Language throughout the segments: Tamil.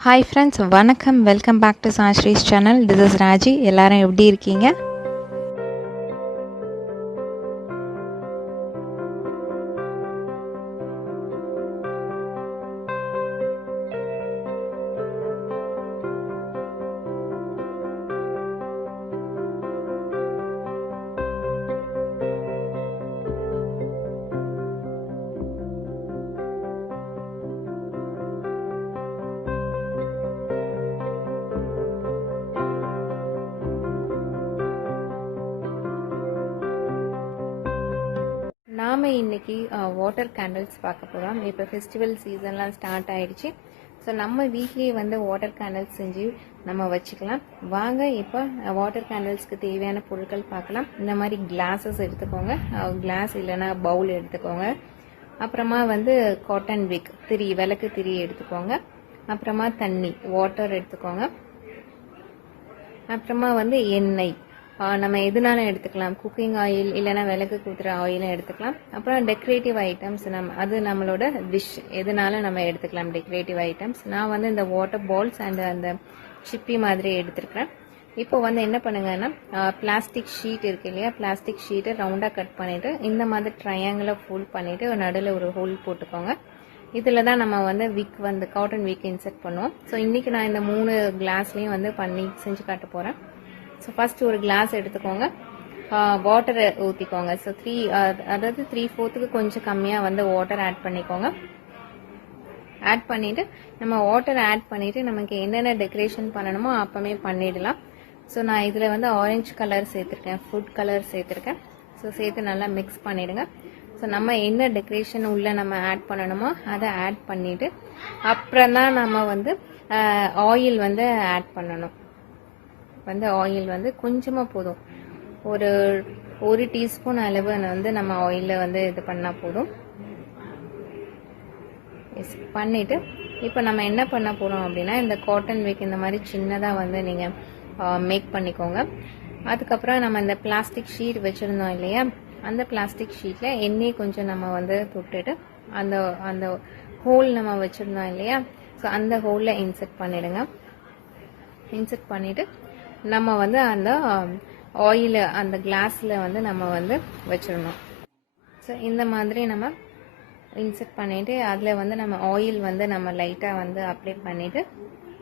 Hi friends, வணக்கம். வெல்கம் பேக் டு சாஸ்ரீஸ் சேனல். This is Raji. எல்லாரும் எப்படி இருக்கீங்க? நாம் இன்றைக்கி வாட்டர் கேண்டில்ஸ் பார்க்க போகிறோம். இப்போ ஃபெஸ்டிவல் சீசன்லாம் ஸ்டார்ட் ஆகிடுச்சு. ஸோ நம்ம வீட்லேயே வந்து வாட்டர் கேண்டில்ஸ் செஞ்சு நம்ம வச்சுக்கலாம். வாங்க இப்போ வாட்டர் கேண்டில்ஸ்க்கு தேவையான பொருட்கள் பார்க்கலாம். இந்த மாதிரி கிளாஸஸ் எடுத்துக்கோங்க, கிளாஸ் இல்லைன்னா பவுல் எடுத்துக்கோங்க. அப்புறமா வந்து காட்டன் விக் விளக்கு திரி எடுத்துக்கோங்க. அப்புறமா தண்ணி வாட்டர் எடுத்துக்கோங்க. அப்புறமா வந்து எண்ணெய், நம்ம எதுனாலும் எடுத்துக்கலாம். குக்கிங் ஆயில் இல்லைனா விளக்கு கூத்துற ஆயிலும் எடுத்துக்கலாம். அப்புறம் டெக்கரேட்டிவ் ஐட்டம்ஸ் அது நம்மளோட டிஷ் எதுனாலும் நம்ம எடுத்துக்கலாம் டெக்கரேட்டிவ் ஐட்டம்ஸ். நான் வந்து இந்த வாட்டர் பால்ஸ் அண்ட் அந்த சிப்பி மாதிரி எடுத்துருக்கிறேன். இப்போ வந்து என்ன பண்ணுங்கன்னா, பிளாஸ்டிக் ஷீட் இருக்கு இல்லையா, பிளாஸ்டிக் ஷீட்டை ரவுண்டாக கட் பண்ணிவிட்டு இந்த மாதிரி ட்ரையாங்கிளை ஃபோல்ட் பண்ணிவிட்டு நடுவில் ஒரு ஹோல் போட்டுக்கோங்க. இதில் தான் நம்ம வந்து விக் வந்து காட்டன் விக் இன்செர்ட் பண்ணுவோம். ஸோ இன்றைக்கி நான் இந்த 3 கிளாஸ்லேயும் வந்து பண்ணி செஞ்சு காட்ட போகிறேன். ஸோ ஃபஸ்ட்டு ஒரு கிளாஸ் எடுத்துக்கோங்க, வாட்டரை ஊற்றிக்கோங்க. ஸோ அதாவது 3/4 கொஞ்சம் கம்மியாக வந்து வாட்டர் ஆட் பண்ணிக்கோங்க. ஆட் பண்ணிவிட்டு நம்ம வாட்டர் ஆட் பண்ணிவிட்டு நமக்கு என்னென்ன டெக்கரேஷன் பண்ணணுமோ அப்போவே பண்ணிடலாம். ஸோ நான் இதில் வந்து ஆரஞ்சு கலர் சேர்த்துருக்கேன், ஃபுட் கலர் சேர்த்துருக்கேன். ஸோ சேர்த்து நல்லா மிக்ஸ் பண்ணிவிடுங்க. ஸோ நம்ம என்ன டெக்கரேஷன் உள்ளே நம்ம ஆட் பண்ணணுமோ அதை ஆட் பண்ணிவிட்டு அப்புறம் தான் நம்ம வந்து ஆயில் வந்து ஆட் பண்ணணும். வந்து ஆயில் வந்து கொஞ்சமாக போதும், ஒரு டீஸ்பூன் அளவு வந்து நம்ம ஆயிலில் வந்து இது பண்ணால் போதும். எஸ் பண்ணிவிட்டு இப்போ நம்ம என்ன பண்ண போகிறோம் அப்படின்னா, இந்த காட்டன் விக் இந்த மாதிரி சின்னதாக வந்து நீங்கள் மேக் பண்ணிக்கோங்க. அதுக்கப்புறம் நம்ம இந்த பிளாஸ்டிக் ஷீட் வச்சுருந்தோம் இல்லையா, அந்த பிளாஸ்டிக் ஷீட்டில் எண்ணெய் கொஞ்சம் நம்ம வந்து தொட்டுட்டு அந்த அந்த ஹோல் நம்ம வச்சுருந்தோம் இல்லையா, ஸோ அந்த ஹோலில் இன்செர்ட் பண்ணிவிடுங்க. இன்செர்ட் பண்ணிவிட்டு நம்ம வந்து அந்த ஆயில் அந்த கிளாஸில் வந்து நம்ம வந்து வச்சிடணும். ஸோ இந்த மாதிரி நம்ம இன்செர்ட் பண்ணிவிட்டு அதில் வந்து நம்ம ஆயில் வந்து நம்ம லைட்டாக வந்து அப்ளை பண்ணிவிட்டு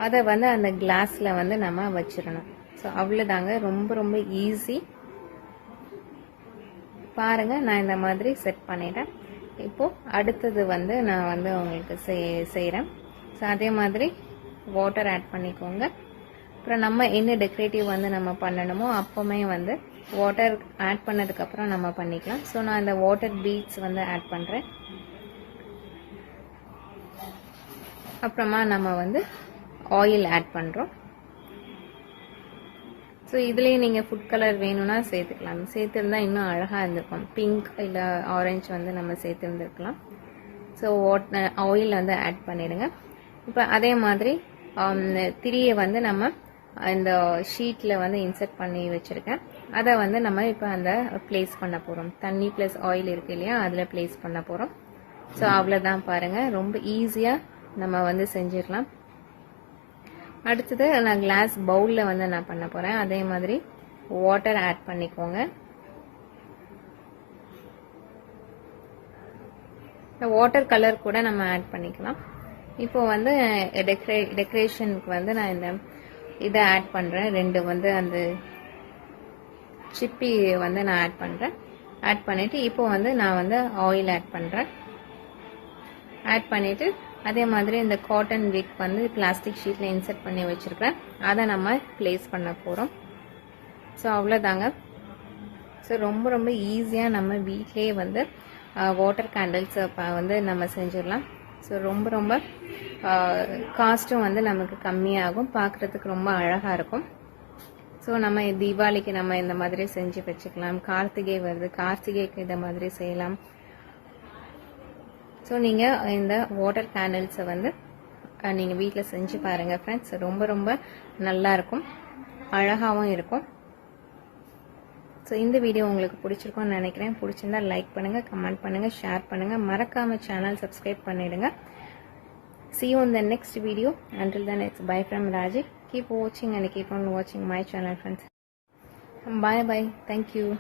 அதை வந்து அந்த கிளாஸில் வந்து நம்ம வச்சிடணும். ஸோ அவ்வளோதாங்க, ரொம்ப ரொம்ப ஈஸி. பாருங்கள், நான் இந்த மாதிரி செட் பண்ணிட்டேன். இப்போது அடுத்தது வந்து நான் வந்து உங்களுக்கு செய்கிறேன். ஸோ அதே மாதிரி வாட்டர் ஆட் பண்ணிக்கோங்க. அப்புறம் நம்ம என்ன டெக்கரேட்டிவ் வந்து நம்ம பண்ணணுமோ அப்போவுமே வந்து வாட்டர் ஆட் பண்ணதுக்கப்புறம் நம்ம பண்ணிக்கலாம். ஸோ நான் இந்த வாட்டர் பீட்ஸ் வந்து ஆட் பண்ணுறேன். அப்புறமா நம்ம வந்து ஆயில் ஆட் பண்ணுறோம். ஸோ இதுலேயே நீங்கள் ஃபுட் கலர் வேணும்னா சேர்த்துக்கலாம். சேர்த்துருந்தா இன்னும் அழகாக இருந்திருக்கும். பிங்க் இல்லை ஆரஞ்சு வந்து நம்ம சேர்த்துருந்துருக்கலாம். ஸோ ஆயில் வந்து ஆட் பண்ணிவிடுங்க. இப்போ அதே மாதிரி திரியை வந்து நம்ம இந்த ஷீட்டில் வந்து இன்செர்ட் பண்ணி வச்சுருக்கேன். அதை வந்து நம்ம இப்போ அந்த ப்ளேஸ் பண்ண போகிறோம். தண்ணி ப்ளஸ் ஆயில் இருக்குது இல்லையா, அதில் ப்ளேஸ் பண்ண போகிறோம். ஸோ அவ்வளோதான், பாருங்கள், ரொம்ப ஈஸியாக நம்ம வந்து செஞ்சிடலாம். அடுத்தது நான் கிளாஸ் பவுலில் வந்து நான் பண்ண போகிறேன். அதே மாதிரி வாட்டர் ஆட் பண்ணிக்கோங்க. வாட்டர் கலர் கூட நம்ம ஆட் பண்ணிக்கலாம். இப்போ வந்து டெக்கரேஷனுக்கு வந்து நான் இந்த இதை ஆட் பண்ணுறேன். 2 வந்து அந்த சிப்பி வந்து நான் ஆட் பண்ணுறேன். ஆட் பண்ணிவிட்டு இப்போ வந்து நான் வந்து ஆயில் ஆட் பண்ணுறேன். ஆட் பண்ணிவிட்டு அதே மாதிரி இந்த காட்டன் விக் வந்து பிளாஸ்டிக் ஷீட்டில் இன்செர்ட் பண்ணி வச்சுருக்கிறேன். அதை நம்ம ப்ளேஸ் பண்ண போகிறோம். ஸோ அவ்வளோதாங்க. ஸோ ரொம்ப ரொம்ப ஈஸியாக நம்ம வீட்லேயே வந்து வாட்டர் கேண்டில்ஸ் வந்து நம்ம செஞ்சிடலாம். ஸோ ரொம்ப ரொம்ப காஸ்ட்டும் வந்து நமக்கு கம்மியாகும், பார்க்குறதுக்கு ரொம்ப அழகாக இருக்கும். ஸோ நம்ம தீபாவளிக்கு நம்ம இந்த மாதிரி செஞ்சு வச்சுக்கலாம். கார்த்திகை வருது, கார்த்திகைக்கு இந்த மாதிரி செய்யலாம். ஸோ நீங்கள் இந்த வாட்டர் கேண்டில்ஸை வந்து நீங்கள் வீட்டில் செஞ்சு பாருங்கள் ஃப்ரெண்ட்ஸ். ரொம்ப ரொம்ப நல்லாயிருக்கும், அழகாகவும் இருக்கும். ஸோ இந்த வீடியோ உங்களுக்கு பிடிச்சிருக்கும்னு நினைக்கிறேன். பிடிச்சிருந்தா லைக் பண்ணுங்கள், கமெண்ட் பண்ணுங்கள், ஷேர் பண்ணுங்கள். மறக்காமல் சேனல் சப்ஸ்கிரைப் பண்ணிவிடுங்க. See you in the next video. Until then, it's bye from Raji. Keep watching and keep on watching my channel, friends. Bye bye. Thank you.